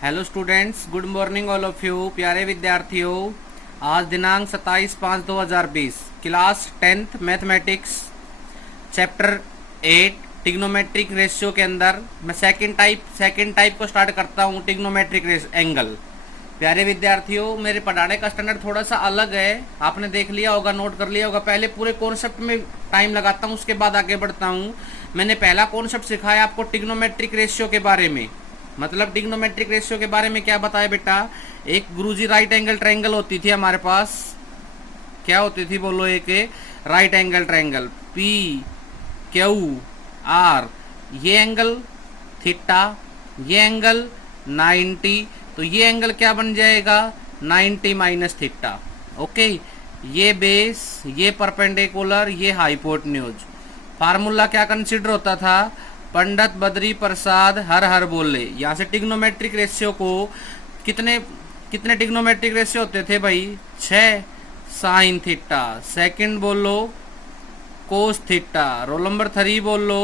Hello students, good morning all of you. प्यारे विद्यार्थियों, आज दिनांक 27/5/2020, class 10th mathematics chapter 8 trigonometric ratio के अंदर मैं सेकंड टाइप को स्टार्ट करता हूँ, टिग्नोमेट्रिक एंगल। प्यारे विद्यार्थियों, मेरे पढ़ाने का स्टैंडर्ड थोड़ा सा अलग है, आपने देख लिया होगा, नोट कर लिया होगा। पहले पूरे कॉन्सेप्ट में टाइम लगाता हूँ, उसके बाद आगे बढ़ता हूँ। मैंने पहला कॉन्सेप्ट सिखाया आपको टिग्नोमेट्रिक रेशियो के बारे में। मतलब टिग्नोमेट्रिक रेशियो के बारे में क्या बताया बेटा? एक गुरुजी राइट एंगल ट्रायंगल होती थी हमारे पास। क्या होती थी बोलो? एक right angle triangle P Q R, ये एंगल थीटा, ये एंगल 90, तो ये एंगल क्या बन जाएगा? 90 माइनस थीटा। ओके, ये बेस, ये परपेंडिकुलर, ये हाइपोटेन्यूज। फार्मूला क्या कंसीडर होता था? पंडित बद्री प्रसाद हर हर बोले। यहाँ से टिग्नोमेट्रिक रेशियो को कितने कितने टिग्नोमेट्रिक रेशियो होते थे भाई? 6 साइन थीटा, सेकंड बोलो कोस थीटा, रोल नंबर 3 बोलो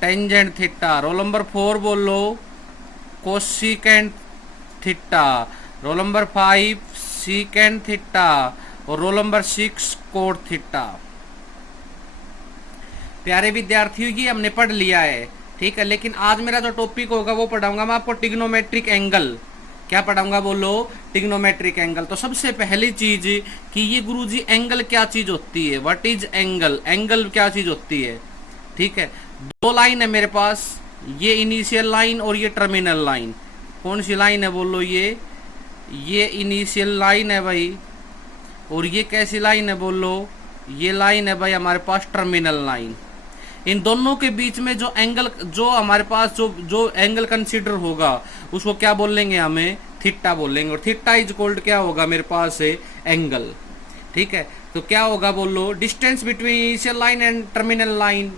टेंजेंट थीटा, रोल नंबर 4 बोलो cosecant theta, roll number 5 secant theta और रोल नंबर 6 कोट थीटा। प्यारे विद्यार्थियों, ये हमने पढ़ लिया है, ठीक है। लेकिन आज मेरा जो टॉपिक होगा वो पढ़ाऊंगा मैं आपको टिग्नोमेट्रिक एंगल। क्या पढ़ाऊंगा बोलो? Trigonometric angle. तो सबसे पहली चीज कि ये गुरुजी एंगल क्या चीज होती है? What is angle? एंगल क्या चीज होती है? ठीक है, दो लाइन है मेरे पास, ये इनिशियल लाइन और ये टर्मिनल लाइन। कौन सी लाइन है बोलो? ये इनिशियल लाइन है भाई, और ये कैसी लाइन है बोलो? ये लाइन है भाई हमारे पास टर्मिनल लाइन। इन दोनों के बीच में जो एंगल, जो हमारे पास जो एंगल कंसीडर होगा उसको क्या बोलेंगे? हमें थीटा बोलेंगे। और थीटा इज कोल्ड क्या होगा मेरे पास है? एंगल। ठीक है, तो क्या होगा बोलो? Distance between initial line and terminal line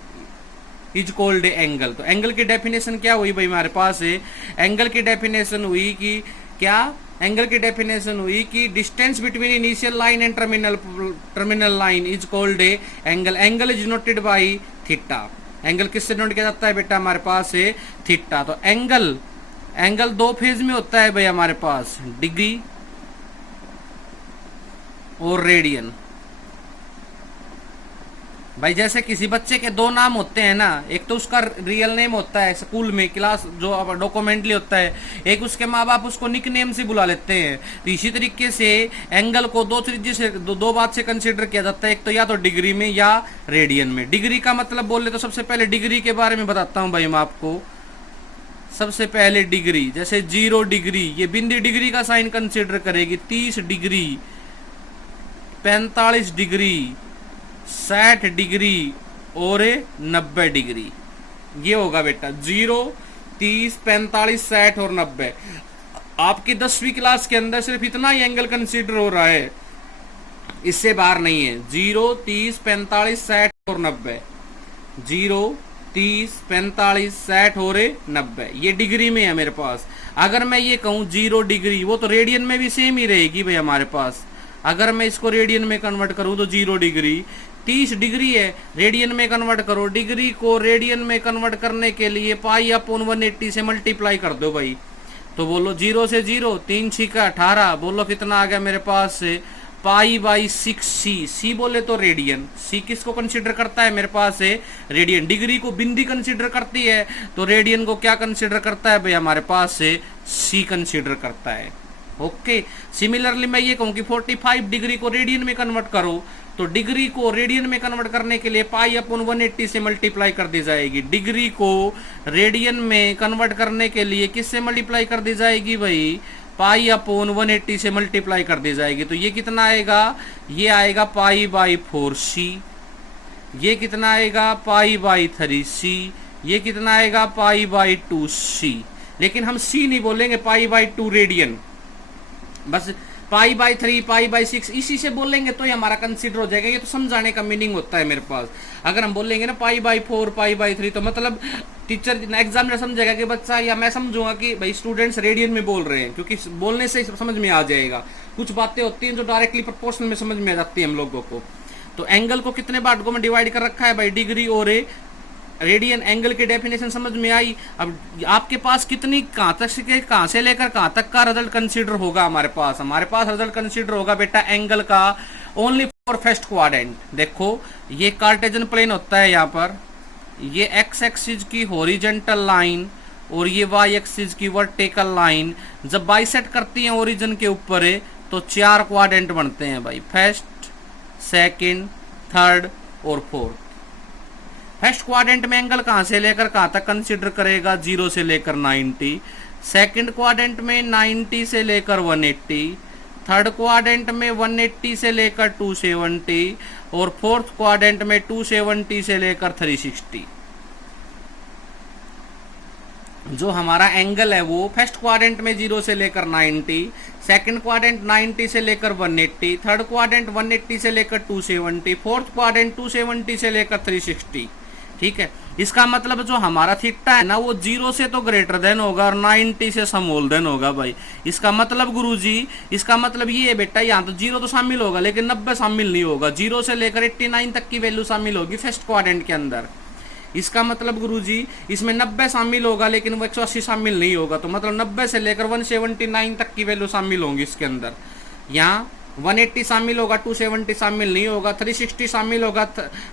is cold angle. तो एंगल की डेफिनेशन क्या हुई भाई हमारे पास है? एंगल की डेफिनेशन हुई कि क्या? एंगल की डेफिनेशन हुई कि distance between initial line and terminal line is called A angle. Angle is noted by theta. Angle किससे नोट किया जाता है बेटा? हमारे पास है थीटा। तो एंगल दो फेज में होता है भाई हमारे पास, डिग्री और रेडियन। भाई जैसे किसी बच्चे के दो नाम होते हैं ना, एक तो उसका रियल नेम होता है स्कूल में, क्लास जो डॉक्यूमेंटली होता है, एक उसके माँ बाप उसको निक नेम से बुला लेते हैं। तो इसी तरीके से एंगल को दो चीज से, दो बात से कंसीडर किया जाता है, एक तो या तो डिग्री में या रेडियन में। डिग्री का मतलब बोले तो सबसे पहले डिग्री के बारे में बताता हूँ भाई मैं आपको। सबसे पहले डिग्री, जैसे 0 डिग्री, ये बिंदी डिग्री का साइन कंसीडर करेगी। 30 डिग्री, 45 डिग्री, 60 डिग्री और 90 डिग्री। ये होगा बेटा 0, 30, 45, 60 और 90। आपकी 10वीं क्लास के अंदर सिर्फ इतना ही एंगल कंसीडर हो रहा है, इससे बाहर नहीं है। 0, 30, 45, 60 और 90। 0, 30, 45, 60 और 90, ये डिग्री में है मेरे पास। अगर मैं ये कहूँ 0 डिग्री, वो तो रेडियन में भी सेम ही रहेगी भाई हमारे पास। अगर मैं इसको रेडियन में कन्वर्ट करूं तो 0 डिग्री 30 डिग्री है, रेडियन में कन्वर्ट करो। डिग्री को रेडियन में कन्वर्ट करने के लिए पाई अपॉन 180 से मल्टीप्लाई कर दो भाई। तो बोलो 0 से 0, 3 6 18, बोलो कितना आ गया मेरे पास से? Pi by 6c। सी बोले तो रेडियन। सी किसको कंसीडर करता है मेरे पास है? रेडियन। डिग्री को बिंदी कंसीडर करती है, तो रेडियन को क्या कंसीडर करता है भाई हमारे पास से? सी कंसीडर करता है। ओके, सिमिलरली मैं ये कहूँ कि 45 डिग्री को रेडियन में कन्वर्ट करो, तो डिग्री को रेडियन में कन्वर्ट करने के लिए पाई अपॉन 180 से मल्टीप्लाई कर दी जाएगी। डिग्री को रेडियन में कन्वर्ट करने के लिए किससे मल्टीप्लाई कर दी जाएगी भाई? पाई अपॉन 180 से मल्टीप्लाई कर दी जाएगी। तो ये कितना आएगा? ये आएगा पाई बाई 4c। ये कितना आएगा? Pi by 3c। ये कितना आएगा? Pi by 2c। लेकिन हम c नहीं बोलेंगे, पाई बाई 2 रेडियन, बस पाई बाई 3, पाई बाई 6 इसी से बोलेंगे तो ये हमारा कंसीडर हो जाएगा। ये तो समझाने का मीनिंग होता है मेरे पास। अगर हम बोलेंगे ना पाई बाई 4, पाई बाई 3, तो मतलब टीचर एग्जामिनर समझेगा कि बच्चा, या मैं समझूंगा कि भाई स्टूडेंट्स रेडियन में बोल रहे हैं, क्योंकि बोलने से समझ में आ जाएगा। कुछ बातें होती हैं जो डायरेक्टली प्रोपोर्शनल में समझ में आ जाती है हम लोगों को। तो एंगल को कितने पार्टों में डिवाइड कर रखा है भाई? डिग्री और रेडियन एंगल की डेफिनेशन समझ में आई। अब आपके पास कितनी कहाँ से लेकर कहाँ तक का रिजल्ट कंसीडर होगा हमारे पास रिजल्ट कंसीडर होगा बेटा एंगल का ओनली फॉर फर्स्ट क्वाड्रेंट। देखो ये कार्टेजन प्लेन होता है, यहाँ पर ये एक्स एक्सिस की हॉरिजॉन्टल लाइन और ये वाई एक्सिस की वर्टिकल लाइन जब बाइसेक्ट करती हैं ओरिजिन के ऊपर है तो 4 क्वाड्रेंट बनते हैं भाई, फर्स्ट, सेकंड, थर्ड और फोर्थ। फर्स्ट क्वाड्रेंट में एंगल कहाँ से लेकर कहाँ तक कंसीडर करेगा, 0 से लेकर 90। सेकंड क्वाड्रेंट में 90 से लेकर 180। थर्ड क्वाड्रेंट में 180 से लेकर 270 और फोर्थ क्वाड्रेंट में 270 से लेकर 360। जो हमारा एंगल है वो फर्स्ट क्वाड्रेंट में 0 से लेकर 90, सेकंड क्वाड्रेंट 90 से लेकर 180, थर्ड क्वाड्रेंट 180 से लेकर 270, फोर्थ क्वाड्रेंट 270 से लेकर 360। ठीक है, इसका मतलब जो हमारा थीटा है ना वो 0 से तो ग्रेटर देन होगा और 90 से स्मॉल देन होगा भाई। इसका मतलब गुरुजी, इसका मतलब ये है बेटा, यहाँ तो 0 तो शामिल होगा लेकिन 90 शामिल नहीं होगा। 0 से लेकर 89 तक की वैल्यू शामिल होगी फर्स्ट क्वाड्रेंट के अंदर। इसका मतलब गुरुजी इसमें 90 शामिल होगा लेकिन वो 180 शामिल नहीं होगा, तो मतलब 90 से लेकर 179 तक की वैल्यू शामिल होंगी इसके अंदर। यहाँ 180 शामिल होगा, 270 शामिल नहीं होगा, 360 शामिल होगा,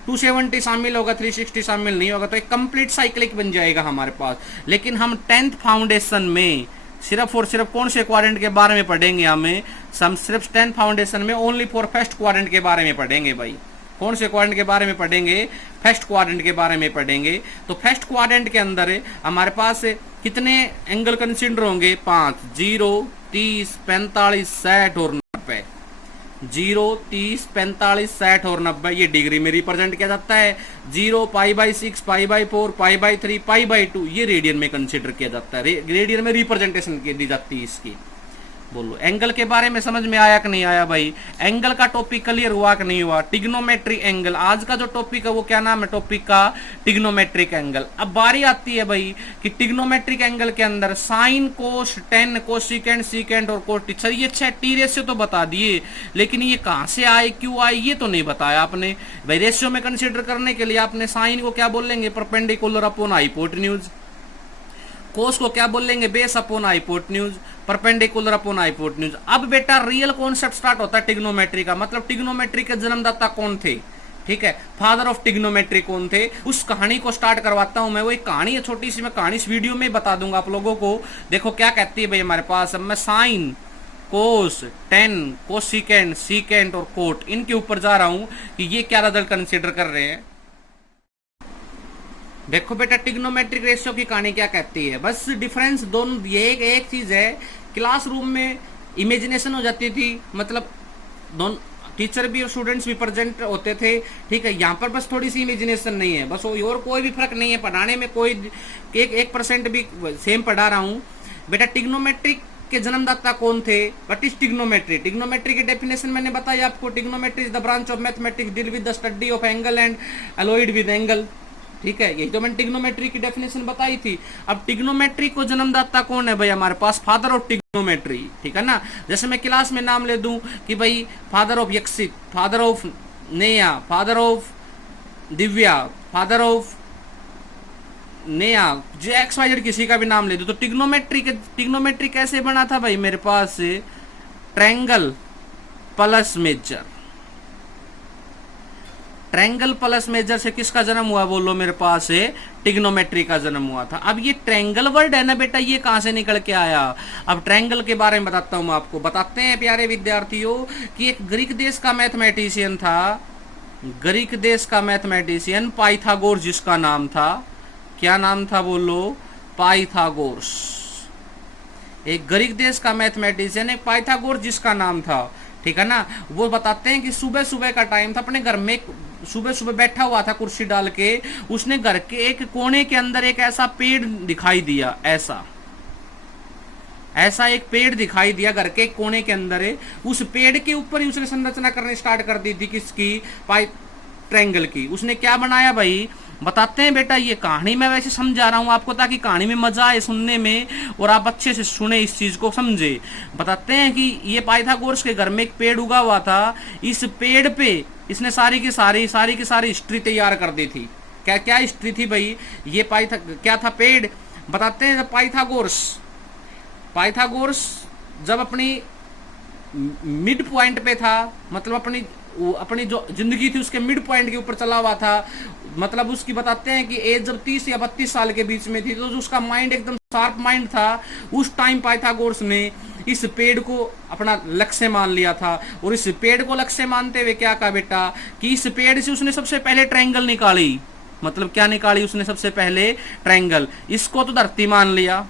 270 शामिल होगा, 360 शामिल नहीं होगा, तो एक कंप्लीट साइक्लिक बन जाएगा हमारे पास। लेकिन हम 10th फाउंडेशन में सिर्फ और सिर्फ कौन से क्वाड्रेंट के बारे में पढ़ेंगे, हम सिर्फ 10th फाउंडेशन में ओनली फॉर फर्स्ट क्वाड्रेंट के बारे में पढ़ेंगे भाई। कौन से क्वाड्रेंट के बारे में पढ़ेंगे, फर्स्ट क्वाड्रेंट के बारे में पढ़ेंगे। तो फर्स्ट क्वाड्रेंट के अंदर हमारे पास कितने एंगल कंसीडर होंगे, 5, 0, 30, 45, 60 और 90। 0, 30, 45, 60 और 90 ये डिग्री में रिप्रेजेंट किया जाता है। 0, π/6, π/4, π/3, π/2 ये रेडियन में कंसीडर किया जाता है, रेडियन में रिप्रेजेंटेशन दी जाती है इसकी। बोलो एंगल के बारे में समझ में आया कि नहीं आया भाई? एंगल का टॉपिक क्लियर हुआ कि नहीं हुआ? टिग्नोमेट्री एंगल आज का जो टॉपिक है वो क्या नाम है टॉपिक का, टिग्नोमेट्रिक एंगल। अब बारी आती है भाई कि टिग्नोमेट्रिक एंगल के अंदर साइन, कोस, टेन, कोसिकेंड, सीकेंड और कोट। सर ये 6 टी रेशियो तो बता दिए, लेकिन ये कहां से आए, क्यों आए, ये तो नहीं बताया आपने भाई। रेशियो में कंसिडर करने के लिए आपने साइन को क्या बोल लेंगे, परपेंडिकुलर अपॉन हाइपोटेन्यूज। कोस को क्या बोल लेंगे, base upon hypotenuse, perpendicular upon hypotenuse. अब बेटा रियल कॉन्सेप्ट स्टार्ट होता है टिग्नोमेट्री का, मतलब टिग्नोमेट्री के जन्मदाता कौन थे, ठीक है, फादर ऑफ टिग्नोमेट्री कौन थे, उस कहानी को स्टार्ट करवाता हूं मैं। वो एक कहानी है छोटी सी, मैं कहानी इस वीडियो में बता दूंगा आप लोगों को। देखो क्या कहती है भाई हमारे पास। अब मैं साइन, कोस, टेन, कोसिकेंड, सीकेंड और कोट इनके ऊपर जा रहा हूं कि ये क्या रिजल्ट कंसिडर कर रहे हैं। देखो बेटा टिग्नोमेट्रिक रेशियो की कहानी क्या कहती है, बस डिफरेंस दोनों ये एक चीज है, क्लासरूम में इमेजिनेशन हो जाती थी, मतलब दोनों टीचर भी और स्टूडेंट्स भी प्रेजेंट होते थे, ठीक है। यहाँ पर बस थोड़ी सी इमेजिनेशन नहीं है बस, और कोई भी फर्क नहीं है पढ़ाने में, कोई 1% भी सेम पढ़ा रहा हूँ बेटा। टिग्नोमेट्रिक के जन्मदाता कौन थे, व्हाट इज टिग्नोमेट्री। टिग्नोमेट्री की डेफिनेशन मैंने बताई आपको, trigonometry is the branch of mathematics deal with the study of angle and allied with angle, ठीक है। यही तो मैंने टिग्नोमेट्री की डेफिनेशन बताई थी। अब टिग्नोमेट्री को जन्मदाता कौन है भाई हमारे पास, फादर ऑफ टिग्नोमेट्री, ठीक है ना। जैसे मैं क्लास में नाम ले दूं कि भाई फादर ऑफ यक्षित, फादर ऑफ नेया, father of Divya, father of नेया, जो XYZ किसी का भी नाम ले दूं, तो टिग्नोमेट्री कैसे बना था भाई मेरे पास, triangle plus measure. Triangle plus measure से किसका जन्म हुआ बोलो मेरे पास है, टिग्नोमेट्री का जन्म हुआ था। अब ये ट्रायंगल वर्ड है ना बेटा, ये कहां से निकल के आया। अब ट्रायंगल के बारे में बताता हूं मैं आपको। बताते हैं प्यारे विद्यार्थियों कि एक ग्रीक देश का मैथमेटिशियन था, ग्रीक देश का मैथमेटिशियन पाइथागोरस जिसका नाम था, क्या नाम था बोलो, पाइथागोरस। एक ग्रीक देश का मैथमेटिशियन एक पाइथागोरस जिसका नाम था, ठीक है ना। वो बताते हैं कि सुबह सुबह का टाइम था, अपने घर में सुबह सुबह बैठा हुआ था कुर्सी डाल के, उसने घर के एक कोने के अंदर एक ऐसा पेड़ दिखाई दिया, ऐसा एक पेड़ दिखाई दिया घर के एक कोने के अंदर है। उस पेड़ के ऊपर ही उसने संरचना करनी स्टार्ट कर दी थी, किसकी, ट्रायंगल की। उसने क्या बनाया भाई, बताते हैं बेटा। ये कहानी मैं वैसे समझा रहा हूं आपको ताकि कहानी में मजा आए सुनने में और आप अच्छे से सुने, इस चीज को समझे। बताते हैं कि ये पाइथागोरस के घर में एक पेड़ उगा हुआ था, इस पेड़ पे इसने सारी की सारी हिस्ट्री तैयार कर दी थी, क्या क्या हिस्ट्री थी भाई, ये क्या था पेड़, बताते हैं। पाइथागोरस जब अपनी मिड पॉइंट पे था, मतलब अपनी जो जिंदगी थी उसके मिड पॉइंट के ऊपर चला हुआ था, मतलब उसकी बताते हैं कि एज जब 30 या 32 साल के बीच में थी, तो जो उसका माइंड एकदम शार्प माइंड था, उस टाइम पाइथागोरस ने इस पेड़ को अपना लक्ष्य मान लिया था। और इस पेड़ को लक्ष्य मानते हुए क्या कहा बेटा, कि इस पेड़ से उसने सबसे पहले ट्रायंगल निकाली। मतलब क्या निकाली उसने सबसे पहले, ट्रायंगल। इसको तो धरती मान लिया,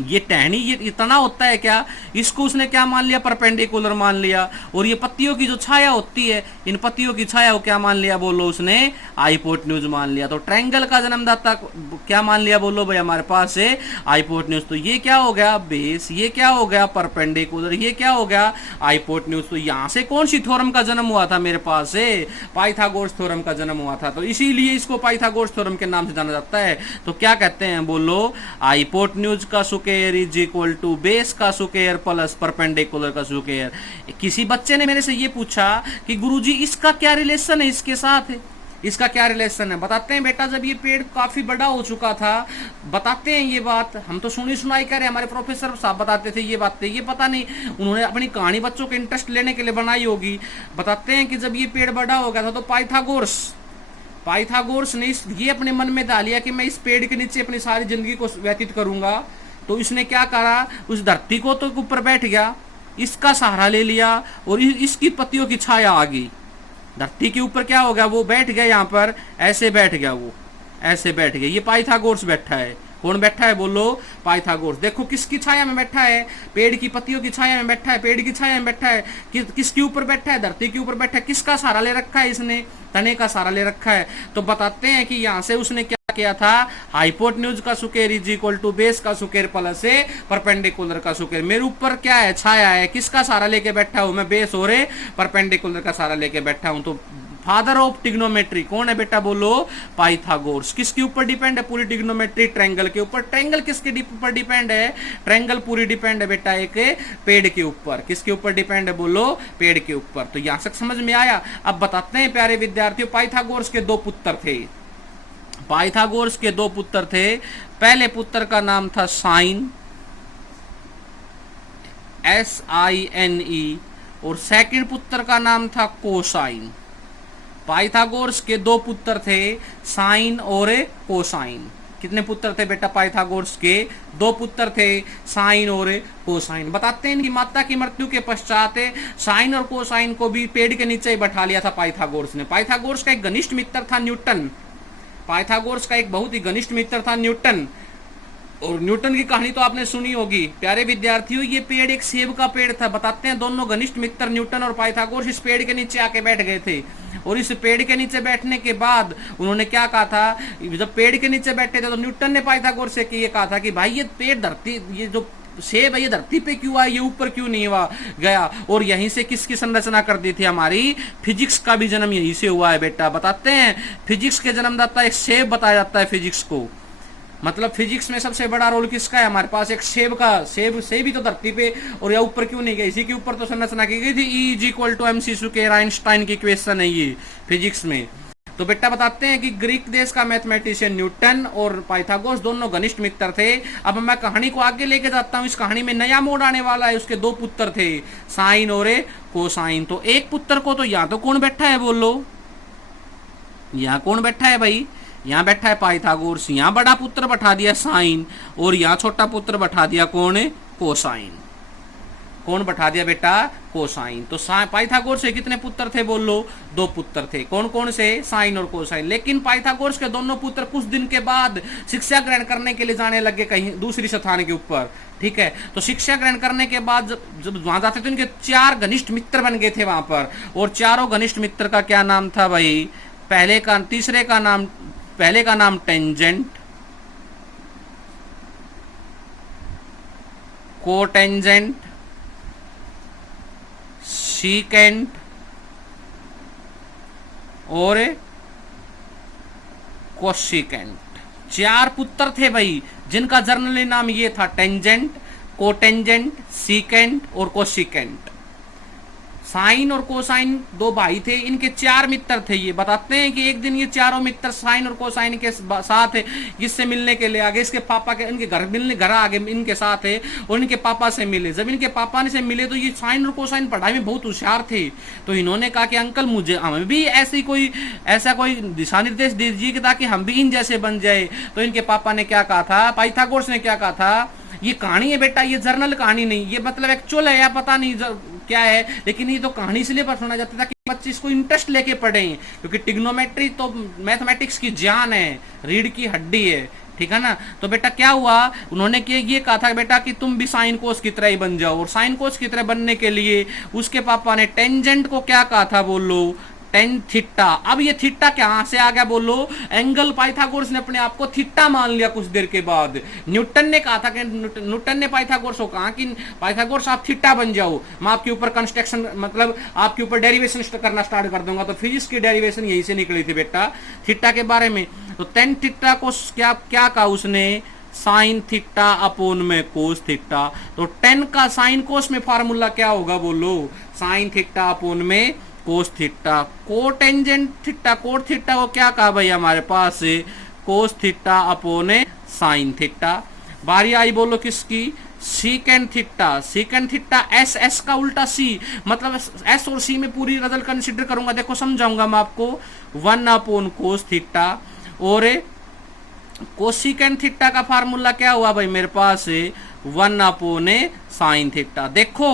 ये टहनी ये इतना होता है क्या, इसको उसने क्या मान लिया, परपेंडिकुलर मान लिया। और ये पत्तियों की जो छाया होती है, इन पत्तियों की छाया को क्या मान लिया, बोलो उसने हाइपोटेन्यूज मान लिया। तो ट्रायंगल का जन्मदाता क्या मान लिया, बोलो भाई हमारे पास है हाइपोटेन्यूज। तो ये क्या हो गया बेस, ये क्या हो गया परपेंडिकुलर, ये क्या हो गया हाइपोटेन्यूज। तो यहां से कौन सी थ्योरम का जन्म हुआ था, मेरे पास है पाइथागोरस थ्योरम का जन्म हुआ था। तो इसीलिए इसको पाइथागोरस थ्योरम के नाम से जाना जाता है। तो क्या कहते हैं, बोलो हाइपोटेन्यूज का square is equal to base का स्क्वायर प्लस परपेंडिकुलर का स्क्वायर। किसी बच्चे ने मेरे से ये पूछा कि गुरुजी इसका क्या रिलेशन है इसके साथ, इसका क्या रिलेशन है। बताते हैं बेटा, जब ये पेड़ काफी बड़ा हो चुका था, बताते हैं ये बात, हम तो सुनी सुनाई कर रहे, हमारे प्रोफेसर साहब बताते थे ये बातें, ये पता नहीं उन्होंने अपनी कहानी बच्चों के इंटरेस्ट लेने के लिए बनाई होगी। बताते हैं कि जब ये पेड़ बड़ा हो गया था, तो पाइथागोरस ने ये अपने मन में डाल लिया कि मैं इस पेड़ के नीचे अपनी सारी जिंदगी को व्यतीत करूंगा। तो इसने क्या करा, उस धरती को तो ऊपर बैठ गया, इसका सहारा ले लिया और इसकी पत्तियों की छाया आ गई। धरती के ऊपर क्या हो गया, वो बैठ गया, यहाँ पर ऐसे बैठ गया, वो ऐसे बैठ गया। ये पाइथागोरस बैठा है। कौन बैठा है, बोलो पाइथागोरस। देखो किसकी छाया में बैठा है, पेड़ की पत्तियों की छाया में बैठा है, पेड़ की छाया में बैठा है। किसके ऊपर बैठा है, धरती के ऊपर बैठा है। किसका सहारा ले रखा है इसने, तने का सहारा ले रखा है। तो बताते हैं कि यहां से उसने क्या किया था, हाइपोटेन्यूज का square is equal to base का स्क्वायर प्लस से परपेंडिकुलर का स्क्वायर। मेरे ऊपर क्या है, छाया है, किसका सहारा लेके बैठा हूं मैं, बेस और परपेंडिकुलर का सहारा लेके बैठा हूं। तो फादर ऑफ ट्रिग्नोमेट्री कौन है बेटा, बोलो पाइथागोरस। किसके ऊपर डिपेंड है, पूरी ट्रिग्नोमेट्री ट्रायंगल के ऊपर। ट्रायंगल किसके ऊपर डिपेंड है, ट्रायंगल पूरी डिपेंड है बेटा एक पेड़ के ऊपर। किसके ऊपर डिपेंड है, बोलो पेड़ के ऊपर। तो यहां तक समझ में आया। अब बताते हैं प्यारे विद्यार्थियों, पाइथागोरस के दो पुत्र थे। पाइथागोरस के दो पुत्र थे। पहले पुत्र का नाम था साइन, SINE, और सेकंड पुत्र का नाम था कोसाइन। पाइथागोरस के दो पुत्र थे, साइन और कोसाइन। कितने पुत्र थे बेटा, पाइथागोरस के दो पुत्र थे, साइन और कोसाइन। बताते हैं कि माता की मृत्यु के पश्चात साइन और कोसाइन को भी पेड़ के नीचे ही बैठा लिया था पाइथागोरस ने। पाइथागोरस का एक घनिष्ठ मित्र था न्यूटन। पाइथागोरस का एक बहुत ही घनिष्ठ मित्र था न्यूटन। और न्यूटन की कहानी तो आपने सुनी होगी। प्यारे विद्यार्थियों, ये पेड़ एक सेब का पेड़ था। बताते हैं दोनों घनिष्ठ मित्र न्यूटन और पाइथागोरस इस पेड़ के नीचे आके बैठ गए थे। और इस पेड़ के नीचे बैठने के बाद उन्होंने क्या कहा था, जब पेड़ के नीचे बैठे थे तो न्यूटन ने पाइथागोरस से ये कहा था कि भाई ये पेड़ धरती, ये जो सेब है ये धरती पे क्यों आया, ये ऊपर क्यों नहीं हुआ गया। और यहीं से किसकी संरचना कर दी थी, हमारी फिजिक्स का भी जन्म यहीं से हुआ है बेटा। बताते हैं फिजिक्स के जन्मदाता एक सेब बताया जाता है फिजिक्स को। मतलब फिजिक्स में सबसे बड़ा रोल किसका है, हमारे पास एक सेब का। सेब ही तो धरती पे और या ऊपर क्यों नहीं गया, इसी के ऊपर तो संरचना की गई थी। E is equal to MC square, Einstein की क्वेश्चन है ये फिजिक्स में। तो बेटा बताते हैं कि ग्रीक देश का मैथमेटिशियन न्यूटन और पाइथागोरस दोनों घनिष्ठ मित्र थे। अब मैं कहानी को आगे लेके जाता हूँ। इस कहानी में नया मोड़ आने वाला है। उसके दो पुत्र थे, साइन और कोसाइन। तो एक पुत्र को तो यहाँ तो कौन बैठा है, बोलो यहाँ कौन बैठा है भाई, यहाँ बैठा है पाइथागोरस। यहाँ बड़ा पुत्र बैठा दिया साइन और यहाँ छोटा पुत्र बैठा दिया कौन है, कोसाइन। कौन बैठा दिया बेटा, कोसाइन। तो पाइथागोरस से कितने पुत्र थे, बोलो दो पुत्र थे। कौन कौन से, साइन और कोसाइन। लेकिन पाइथागोरस के दोनों पुत्र कुछ दिन के बाद शिक्षा ग्रहण करने के लिए जाने लगे कहीं दूसरी स्थान के ऊपर। ठीक है, तो शिक्षा ग्रहण करने के बाद जब वहां जाते थे, उनके 4 घनिष्ठ मित्र बन गए थे वहां पर। और चारों घनिष्ठ मित्र का क्या नाम था भाई, पहले का नाम टेंजेंट, कोटेंजेंट, सीकेंट और कोसिकेंट। 4 पुत्र थे भाई, जिनका जर्नली नाम ये था टेंजेंट, कोटेंजेंट, सीकेंट और कोसिकेंट। साइन और कोसाइन दो भाई थे, इनके 4 मित्र थे। ये बताते हैं कि एक दिन ये चारों मित्र साइन और कोसाइन के साथ इससे मिलने के लिए आगे, इसके पापा के इनके घर आगे इनके साथ है और इनके पापा से मिले। जब इनके पापा से मिले तो ये साइन और कोसाइन पढ़ाई में बहुत होशियार थे, तो इन्होंने कहा कि अंकल मुझे हमें भी ऐसा कोई दिशा निर्देश दीजिए ताकि हम भी इन जैसे बन जाए। तो इनके पापा ने क्या कहा था, पाइथागोरस ने क्या कहा था, ये कहानी है बेटा, ये जर्नल कहानी नहीं, ये मतलब एक्चुअल है या पता नहीं क्या है, लेकिन ये तो कहानी इसलिए पर सुना जाता था कि बच्चे इसको इंटरेस्ट लेके पढ़ें, क्योंकि ट्रिग्नोमेट्री तो मैथमेटिक्स की जान है, रीढ़ की हड्डी है, ठीक है ना। तो बेटा क्या हुआ, उन्होंने ये कहा था बेटा कि तुम भी साइन कोस की तरह ही बन जाओ, और साइन कोस की तरह बनने के लिए उसके पापा ने टेंजेंट को क्या कहा था, बोलो टेन थीटा। अब ये थीटा कहां से आ गया, बोलो एंगल। पाइथागोरस ने अपने आप को थीटा मान लिया कुछ देर के बाद। न्यूटन ने कहा था कि न्यूटन ने पाइथागोरस को कहा कि पाइथागोरस आप थीटा बन जाओ, मैं आपके ऊपर कंस्ट्रक्शन मतलब आपके ऊपर डेरिवेशन करना स्टार्ट कर दूंगा। तो फिजिक्स की डेरिवेशन यहीं से निकली थी बेटा, थीटा के बारे में। तो टेन थीटा को क्या क्या कहा उसने, साइन थीटा अपोन में कोस थीटा। तो 10 का साइन कोस में फार्मूला क्या होगा, बोलो साइन थीटा अपोन में cos theta. Cotangent theta, cot theta को क्या कहा भाई हमारे पास से, cos theta upon sine theta. बारी आई बोलो किसकी, secant theta. Secant theta S का उल्टा सी, मतलब एस और सी में पूरी रिजल्ट कंसिडर करूंगा, देखो समझाऊंगा मैं आपको। 1 अपोन कोस थीटा, और कोसिकेंड थीटा का फार्मूला क्या हुआ भाई मेरे पास, 1 अपोन साइन थीटा। देखो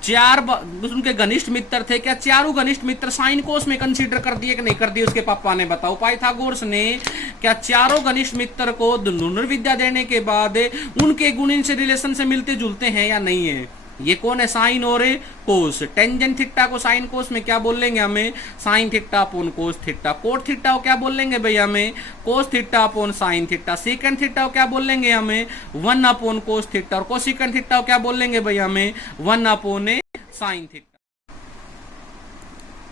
चार उनके घनिष्ठ मित्र थे, क्या चारों घनिष्ठ मित्र साइन कोस में कंसीडर कर दिए कि नहीं कर दिए, उसके पापा ने बताओ। पाइथागोरस ने क्या चारों घनिष्ठ मित्र को धनुर्विद्या देने के बाद उनके गुण इनसे रिलेशन से मिलते जुलते हैं या नहीं है, ये कौन है, साइन और कोस। टेंजेंट थीटा को साइन कोस में क्या बोलेंगे हमें, साइन थीटा अपोन कोस थीटा। कोट थीटा को क्या बोलेंगे भैया हमें, cos theta upon sign theta. Secant theta को क्या बोलेंगे हमें, 1 अपोन कोस थीटा। और कोसिकेंड थीटा को क्या बोलेंगे भैया हमें, 1 upon sine theta,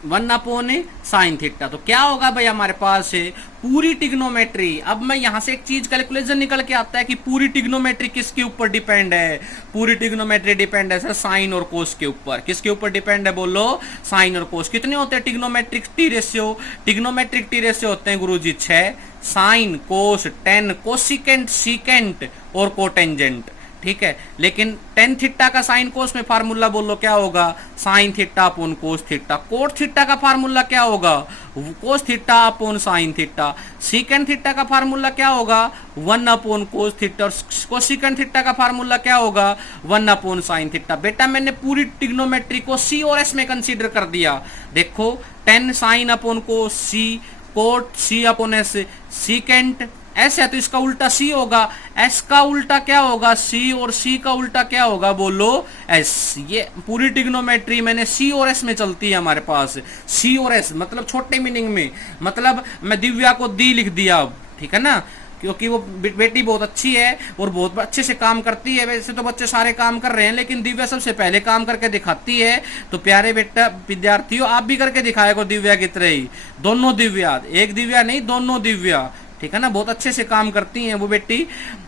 1 upon sine theta. तो क्या होगा भाई हमारे पास है पूरी टिग्नोमेट्री। अब मैं यहां से एक चीज कैलकुलेशन निकल के आता है कि पूरी टिग्नोमेट्री किसके ऊपर डिपेंड है, पूरी टिग्नोमेट्री डिपेंड है सर साइन और कोस के ऊपर। किसके ऊपर डिपेंड है, बोलो साइन और कोस। कितने होते हैं trigonometric T ratio, trigonometric T ratio होते हैं गुरुजी 6, साइन कोस 10, कोसिकेंट सीकेंट और कोटेंजेंट, ठीक है। लेकिन टेन थीटा का साइन कोस में फार्मूला बोलो क्या होगा, साइन थीटा अपोन कोस थीटा। कोट थीटा का फार्मूला क्या होगा, cos theta upon sign theta. Secant theta का फार्मूला क्या होगा, 1 अपोन कोस थीटा। और कोसिकेंड थीटा का फार्मूला क्या होगा, 1 अपोन साइन थीटा। बेटा मैंने पूरी टिग्नोमेट्री को सी और एस में कंसीडर कर दिया। देखो 10 sine upon cos C, cot C upon S, secant S है तो इसका उल्टा सी होगा, एस का उल्टा क्या होगा सी, और सी का उल्टा क्या होगा, बोलो एस। ये पूरी टिग्नोमेट्री मैंने सी और एस में चलती है हमारे पास। सी और एस मतलब छोटे मीनिंग में, मतलब मैं दिव्या को दी लिख दिया, ठीक है ना, क्योंकि वो बेटी बहुत अच्छी है और बहुत अच्छे से काम करती है। वैसे तो बच्चे सारे काम कर रहे हैं, लेकिन दिव्या सबसे पहले काम करके दिखाती है। तो प्यारे बेटा विद्यार्थियों, आप भी करके दिखाए को दिव्या की तरह ही, दोनों दिव्या, एक दिव्या नहीं दोनों दिव्या, ठीक है ना, बहुत अच्छे से काम करती हैं वो बेटी।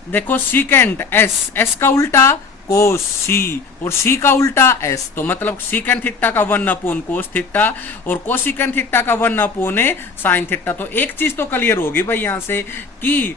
देखो सीकेंट एस, एस का उल्टा कोस सी, और सी का उल्टा एस, तो मतलब सीकेंट थीटा का 1 अपोन कोस थीटा और कोसिकेंट थीटा का 1 अपोन साइन थीटा। तो एक चीज तो क्लियर होगी भाई यहां से, कि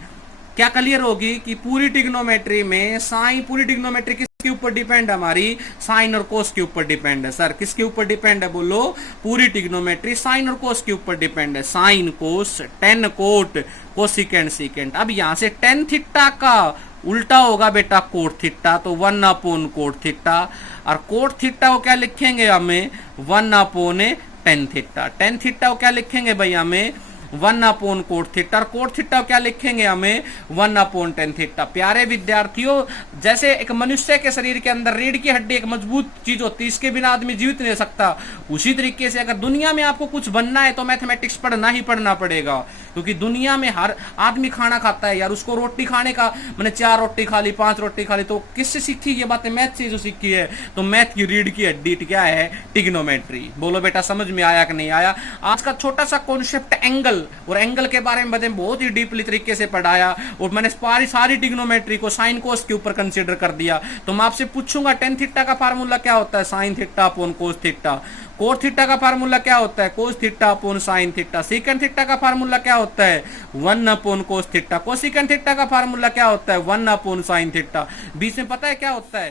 क्या क्लियर होगी कि पूरी टिग्नोमेट्री में साइन, पूरी टिग्नोमेट्री किसके ऊपर डिपेंड है, हमारी साइन और कोस के ऊपर डिपेंड है। सर किसके ऊपर डिपेंड है, बोलो पूरी टिग्नोमेट्री साइन और कोस के ऊपर डिपेंड है। Sine cos 10 cot cosecant secant. अब यहां से 10 थीटा का उल्टा होगा बेटा कोट थीटा, तो 1 अपोन कोट थीटा। और कोट थीटा को क्या लिखेंगे हमें, 1 अपोन 10 थीटा। 10 थीटा को क्या लिखेंगे भाई हमें, 1 अपोन कोट थीटा। और कोट थीटा क्या लिखेंगे हमें, 1 अपोन 10 थीटा। प्यारे विद्यार्थियों, जैसे एक मनुष्य के शरीर के अंदर रीढ़ की हड्डी एक मजबूत चीज होती है, इसके बिना आदमी जीवित नहीं रह सकता, उसी तरीके से अगर दुनिया में आपको कुछ बनना है तो मैथमेटिक्स पढ़ना ही पढ़ना पड़ेगा। क्योंकि दुनिया में हर आदमी खाना खाता है यार, उसको रोटी खाने का, मैंने 4 रोटी खा ली 5 रोटी खा ली, तो किससे सीखी ये बातें, मैथ से जो सीखी है। तो मैथ की रीढ़ की हड्डी क्या है, टिग्नोमेट्री। बोलो बेटा समझ में आया कि नहीं आया। आज का छोटा सा कॉन्सेप्ट एंगल, और एंगल के बारे में बताएं, बहुत ही डीपली तरीके से पढ़ाया और मैंने सारी ट्रिग्नोमेट्री को साइन कोस के ऊपर कंसीडर कर दिया। तो मैं आपसे पूछूंगा टेन थीटा का फार्मूला क्या होता है, sign theta upon cos theta. Cos theta का फार्मूला क्या होता है, कोस theta upon sine theta. Secant theta का फार्मूला क्या होता है, 1 upon cos theta. Cosecant theta का फार्मूला क्या होता है, 1 अपॉन साइन थीटा। बीच में पता है क्या होता है,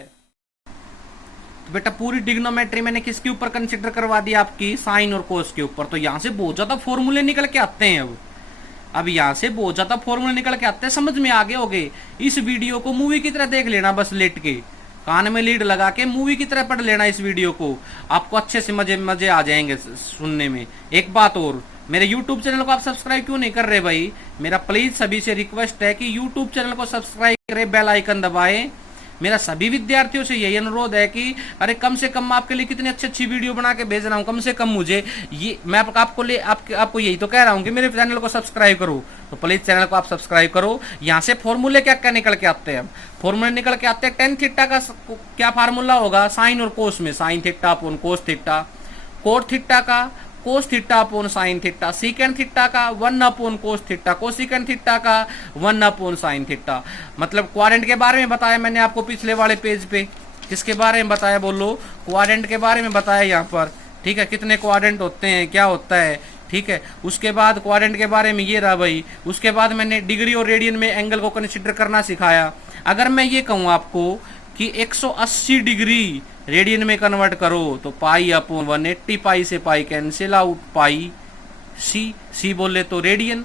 तो बेटा पूरी ट्रिग्नोमेट्री मैंने किसके ऊपर कंसीडर करवा दी, आपकी साइन और कोस के ऊपर। तो यहां से बहुत ज्यादा फॉर्मूले निकल के आते हैं। अब यहां से बहुत ज्यादा फॉर्मूले निकल के आते हैं, समझ में आगे होगे। इस वीडियो को मूवी की तरह देख लेना, बस लेट के कान में लीड लगा के मूवी की तरह पढ़ लेना इस वीडियो को, आपको अच्छे से मजे आ जाएंगे सुनने में। एक बात और, मेरे YouTube चैनल को आप सब्सक्राइब क्यों नहीं कर रहे भाई, मेरा प्लीज सभी से रिक्वेस्ट है कि YouTube चैनल को सब्सक्राइब करें, बेल आइकन दबाएं। मेरा सभी विद्यार्थियों से यही अनुरोध है कि अरे कम से कम आपके लिए कितनी अच्छी वीडियो बना के भेज रहा हूँ, कम से कम मुझे ये मैं आपको यही तो कह रहा हूँ कि मेरे चैनल को सब्सक्राइब करो। तो प्लीज चैनल को आप सब्सक्राइब करो। यहाँ से फॉर्मूले क्या क्या निकल के आते हैं, फॉर्मूले निकल के आते हैं। टेन थीटा का क्या फार्मूला होगा, साइन और कोस में, sine theta upon cos theta. Cot theta का cos theta upon sine theta. Secant theta का 1 upon cos theta. Cosecant theta का 1 अपॉन साइन थीटा। मतलब क्वाड्रेंट के बारे में बताया मैंने आपको पिछले वाले पेज पे। किसके बारे में बताया बोलो, क्वाड्रेंट के बारे में बताया यहाँ पर, ठीक है। कितने क्वाड्रेंट होते हैं, क्या होता है, ठीक है। उसके बाद क्वाड्रेंट के बारे में ये रहा भाई। उसके बाद मैंने डिग्री और रेडियन में एंगल को कंसिडर करना सिखाया। अगर मैं ये कहूँ आपको कि 180 डिग्री रेडियन में कन्वर्ट करो तो पाई अपॉन 180, पाई से पाई कैंसिल आउट, पाई सी बोले तो रेडियन,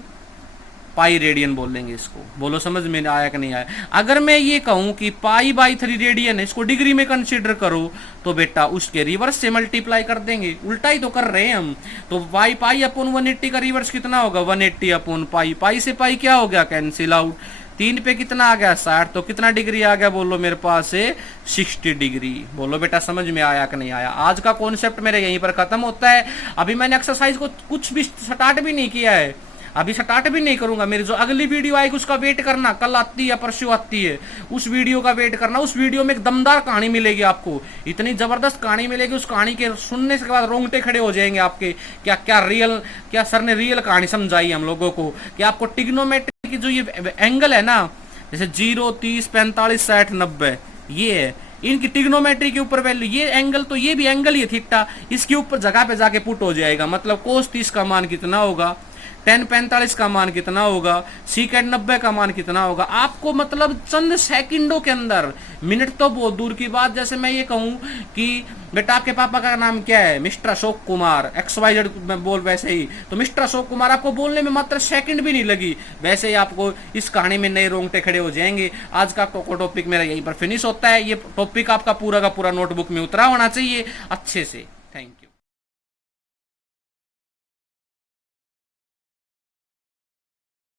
पाई रेडियन बोल देंगे इसको। बोलो समझ में आया कि नहीं आया। अगर मैं ये कहूं कि पाई बाई 3 रेडियन है, इसको डिग्री में कंसीडर करो, तो बेटा उसके रिवर्स से मल्टीप्लाई कर देंगे। उल्टा ही तो कर रहे हैं हम। तो पाई अपॉन 180 का रिवर्स कितना होगा, 180 अपॉन पाई। पाई से पाई क्या हो गया, कैंसिल आउट। 3 पे कितना आ गया, 60। तो कितना डिग्री आ गया बोलो मेरे पास है 60 डिग्री। बोलो बेटा समझ में आया कि नहीं आया। आज का कॉन्सेप्ट मेरे यहीं पर खत्म होता है। अभी मैंने एक्सरसाइज को कुछ भी स्टार्ट भी नहीं किया है, अभी स्टार्ट भी नहीं करूंगा। मेरी जो अगली वीडियो आएगी उसका वेट करना, कल आती है परसों आती है, उस वीडियो का वेट करना। उस वीडियो में एक दमदार कहानी मिलेगी आपको, इतनी जबरदस्त कहानी मिलेगी। उस कहानी के सुनने के बाद रोंगटे खड़े हो जाएंगे आपके। क्या सर ने रियल कहानी समझाई हम लोगों को कि आपको ट्रिग्नोमेट्री की जो ये एंगल है ना, जैसे 0, 30, 45, 60, 90, ये है इनकी ट्रिग्नोमेट्री के ऊपर वैल्यू। ये एंगल तो ये भी एंगल ही है थीटा, इसके ऊपर जगह पे जाके पुट हो जाएगा। मतलब कोस 30 का मान कितना होगा, टेन 45 का मान कितना होगा, सीकेंड 90 का मान कितना होगा। आपको मतलब चंद सेकंडों के अंदर, मिनट तो बहुत दूर की बात। जैसे मैं ये कहूं कि बेटा आपके पापा का नाम क्या है, मिस्टर अशोक कुमार, XYZ में बोल, वैसे ही तो मिस्टर अशोक कुमार आपको बोलने में मात्र सेकंड भी नहीं लगी, वैसे ही आपको इस कहानी में नए रोंगटे खड़े हो जाएंगे। आज का टॉपिक मेरा यहीं पर फिनिश होता है। ये टॉपिक आपका पूरा का पूरा नोटबुक में उतरा होना चाहिए अच्छे से। Thank you.